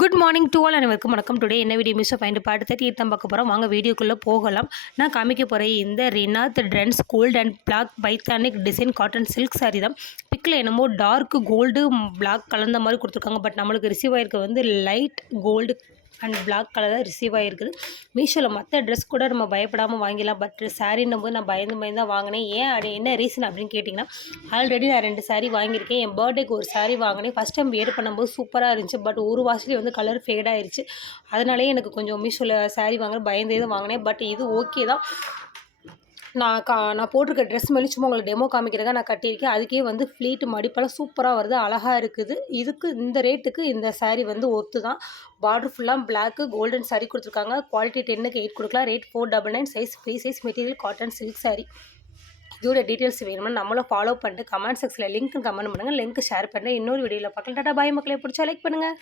Good morning to all அனைவருக்கும் வணக்கம். Today என்ன வீடியோ மிஸ் ஃபைண்ட் பார்ட் 38 தான் பார்க்க போகிறோம். வாங்க வீடியோக்குள்ளே போகலாம். நான் காமிக்க போகிற இந்த ரினாத் ட்ரெண்ட்ஸ் கோல்டு அண்ட் பிளாக் பைத்தானிக் டிசைன் காட்டன் சில்க் சாரி தான். பிக்கில் என்னமோ டார்க் கோல்டு பிளாக் கலந்த மாதிரி கொடுத்துருக்காங்க. பட் நம்மளுக்கு ரிசீவ் ஆகிருக்க வந்து light gold and black colour தான் ரிசீவ் ஆகிருக்குது. மீஷோவில் மற்ற ட்ரெஸ் கூட நம்ம பயப்படாமல் வாங்கிடலாம். பட் சாரின்னும் போது நான் பயந்து தான் வாங்கினேன். ஏன் அது என்ன ரீசன் அப்படின்னு கேட்டிங்கன்னா, ஆல்ரெடி நான் 2 சாரீ வாங்கியிருக்கேன். என் பர்த்டேக்கு ஒரு சாரீ வாங்கினேன். ஃபஸ்ட் டைம் வியர் பண்ணும்போது சூப்பராக இருந்துச்சு. பட் ஒரு வாஷ்லேயே வந்து கலர் ஃபேட் ஆயிடுச்சு. அதனாலே எனக்கு கொஞ்சம் மீஷோவில் சாரீ வாங்குற பயந்தே தான் வாங்கினேன். பட் இது ஓகே தான். நான் போட்டிருக்க ட்ரெஸ் மேலே சும்மா உங்களுக்கு டெமோ காமிக்கிறதுக்காக நான் கட்டியிருக்கேன். அதுக்கே வந்து ஃப்ளீட் மடிப்பெல்லாம் சூப்பராக வருது, அழகாக இருக்குது. இதுக்கு இந்த ரேட்டுக்கு இந்த சாரீ வந்து ஒர்த்து தான். பார்டர் ஃபுல்லாக பிளாக்கு கோல்டன் சாரீ கொடுத்துருக்காங்க. குவாலிட்டி 10க்கு 8 கொடுக்கலாம். Rate 499. Size free size. Material cotton silk sari. இதோட டீட்டெயில்ஸ் வேணும்னா நம்மளும் ஃபாலோ பண்ணிட்டு கமெண்ட் செக்ஷனில் லிங்க் கமெண்ட் பண்ணுங்கள். லிங்க் ஷேர் பண்ணுறேன். இன்னொரு வீடியோவில் பார்க்கலாம். டாடா பாய் மக்களே. பிடிச்சா லைக் பண்ணுங்கள்.